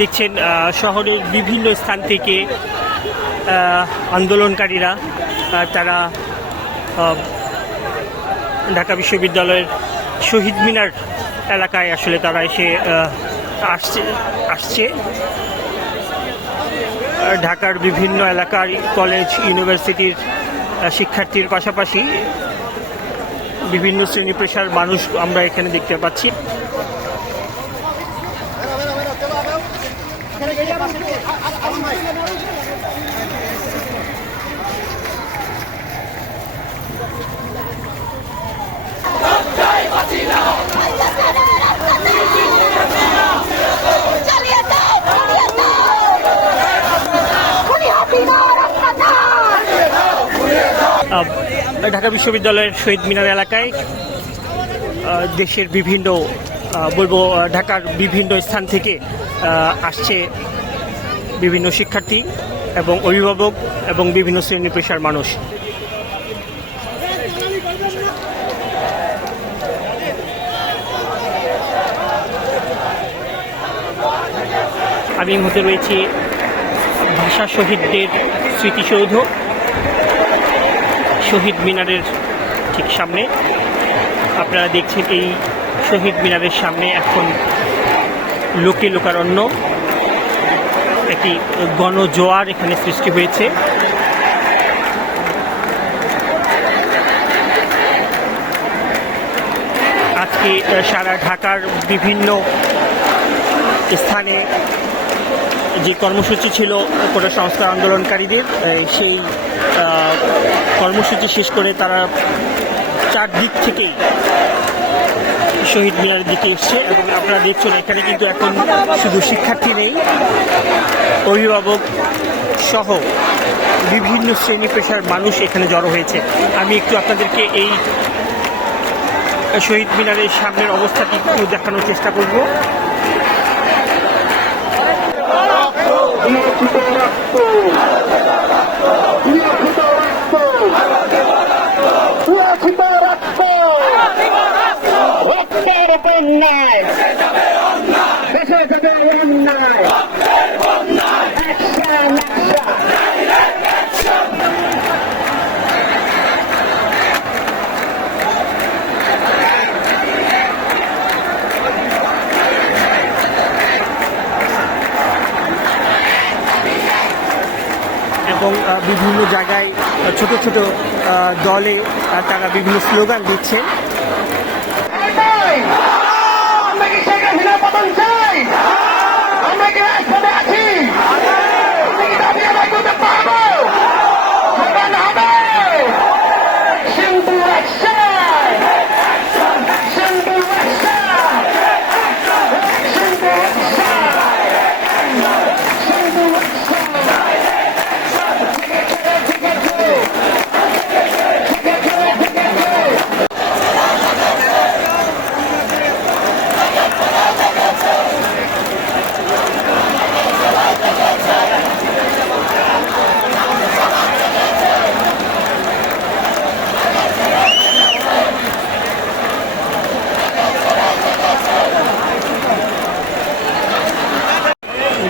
দেখছেন শহরের বিভিন্ন স্থান থেকে আন্দোলনকারীরা তারা ঢাকা বিশ্ববিদ্যালয়ের শহীদ মিনার এলাকায় আসলে তারা এসে আসছে আসছে। ঢাকার বিভিন্ন এলাকার কলেজ, ইউনিভার্সিটির শিক্ষার্থীর পাশাপাশি বিভিন্ন শ্রেণি পেশার মানুষ আমরা এখানে দেখতে পাচ্ছি। ঢাকা বিশ্ববিদ্যালয়ের শহীদ মিনার এলাকায় দেশের বিভিন্ন বলব ঢাকার বিভিন্ন স্থান থেকে আসছে বিভিন্ন শিক্ষার্থী এবং অভিভাবক এবং বিভিন্ন শ্রেণি পেশার মানুষ। আমি মুহূর্তে রয়েছি ভাষা শহীদদের স্মৃতিসৌধ, শহীদ মিনারের ঠিক সামনে। আপনারা দেখছেন এই শহীদ মিনারের সামনে এখন লোকে লোকারণ্য। একটি গণজোয়ার এখানে সৃষ্টি হয়েছে। আজকে সারা ঢাকার বিভিন্ন স্থানে যে কর্মসূচি ছিল, কোটা সংস্কার আন্দোলনকারীদের সেই কর্মসূচি শেষ করে তারা চারদিক থেকেই শহীদ মিনারের দিকে এসছে এবং আপনারা দেখছেন এখানে কিন্তু এখন শুধু শিক্ষার্থী নেই, অভিভাবক সহ বিভিন্ন শ্রেণি পেশার মানুষ এখানে জড়ো হয়েছে। আমি একটু আপনাদেরকে এই শহীদ মিনারের সামনের অবস্থাটি একটু দেখানোর চেষ্টা করব। রক্তের বন্যায় দেশে যাবে অন্যায়. এবং বিভিন্ন জায়গায় ছোট ছোট দলে তারা বিভিন্ন স্লোগান দিচ্ছে আমরা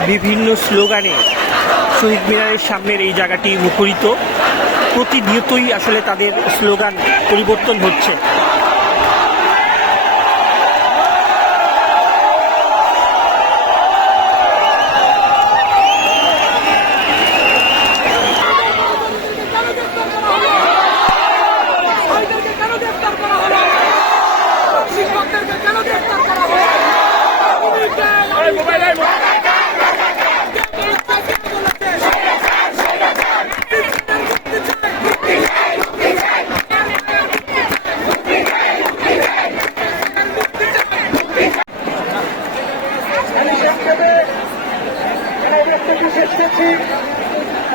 বিভিন্ন স্লোগানে শহীদ মিনারের সামনের এই জায়গাটি মুখরিত। প্রতিনিয়তই আসলে তাদের স্লোগান পরিবর্তন হচ্ছে।